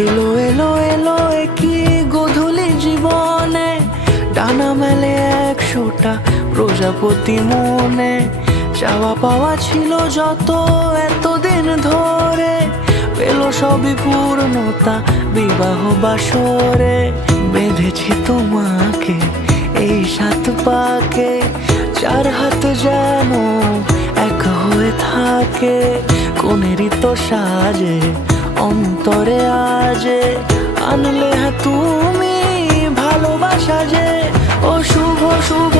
এলো এলো এলো কি গোধূলি জীবনে, ডানা মেলে 100টা প্রজাপতি মনে। চাওয়া পাওয়া ছিল যত এতদিন ধরে, পেল সবই পূর্ণতা বিবাহ বাসরে। বেঁধেছি তোমাকে এই 7 পাকে, 4 হাত যেন এক হয়ে থাকে। কোনেরই তো সাজে অন্তরে আজে, আনলে তুমি ভালোবাসা যে। ও শুভ শুভ